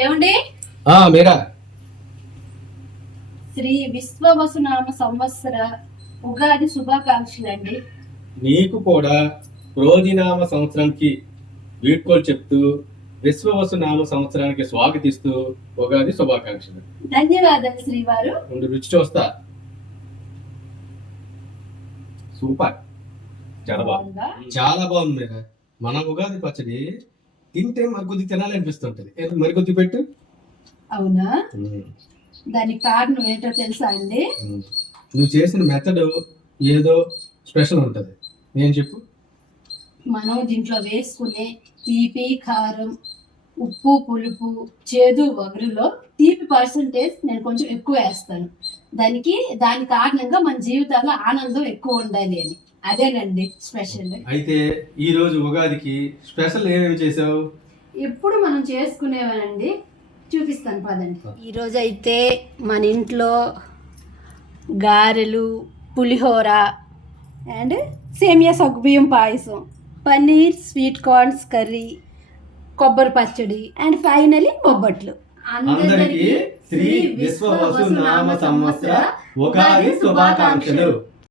ఏమండి? మీరా శ్రీ విశ్వవసునామ సంవత్సర ఉగాది శుభాకాంక్షలు అండి. నీకు కూడా క్రోధినామ సంవత్సరానికి వీడ్కోలు చెప్తూ విశ్వవసునామ సంవత్సరానికి స్వాగతిస్తూ ఉగాది శుభాకాంక్షలు. ధన్యవాదాలు శ్రీవారు. ముందు రుచి చూస్తా. సూపర్, చాలా బాగుంది. చాలా బాగుంది మీరా. మన ఉగాది పచ్చడి తింటే మరికొద్ది తినాలనిపిస్తుంటది. మరికొద్ది పెట్టు. అవునా? దానికి కారణం ఏంటో తెలుసా అండి? నువ్వు చేసిన మెథడ్ ఏదో స్పెషల్ ఉంటది. నేను చెప్పు. మనం దీంట్లో వేసుకునే తీపి, కారం, ఉప్పు, పులుపు, చేదు, వగరులో తీపి పర్సంటేజ్ నేను కొంచెం ఎక్కువ వేస్తాను. దాని కారణంగా మన జీవితాల్లో ఆనందం ఎక్కువ ఉండాలి అని. అదేనండి స్పెషల్. అయితే ఈ రోజు ఉగాదికి స్పెషల్ ఏమేమి చేసావు? ఎప్పుడు మనం చేసుకునేవానండి, చూపిస్తాను పదండి. ఈరోజు అయితే మన ఇంట్లో గారెలు, పులిహోర అండ్ సేమియా సగ్గుబియ్యం పాయసం, పన్నీర్ స్వీట్ కార్న్స్ కర్రీ, కొబ్బరి పచ్చడి అండ్ ఫైనలీ బొబ్బట్లు. అందరికీ శ్రీ విశ్వవసునామ సంవత్సర ఉగాది శుభాకాంక్షలు.